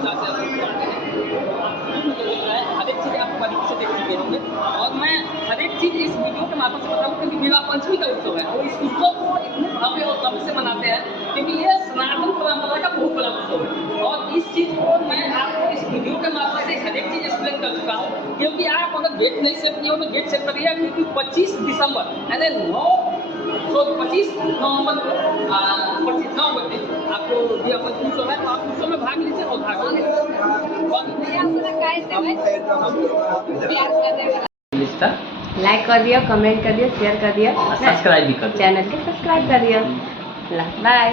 उत्साह से हर एक चीज़ आप बारीकी से देख चुके होंगे और मैं हर एक चीज़ इस वीडियो के माध्यम से बताऊँ कि विवाह पंचमी का उत्सव है और इस उत्सव को इतने भव्य और भव्य से मनाते हैं क्योंकि ये सनातन परंपरा का बहुत बड़ा उत्सव है और इस चीज़ को मैं आपको इस वीडियो के माध्यम से हर एक चीज़ एक्सप्लेन कर चुका हूँ क्योंकि आप अगर डेट नहीं सेट किए हो तो डेट सेट करिए क्योंकि 25 दिसंबर यानी 25 नवंबर को 25 नवंबर से आपको विवाह पंचमी उत्सव है तो आप उत्सव में भाग लीजिए और भाग लाइक कर दिया, कमेंट कर दिया, शेयर कर दिया, सब्सक्राइब भी कर चैनल के सब्सक्राइब कर दिया। बाय।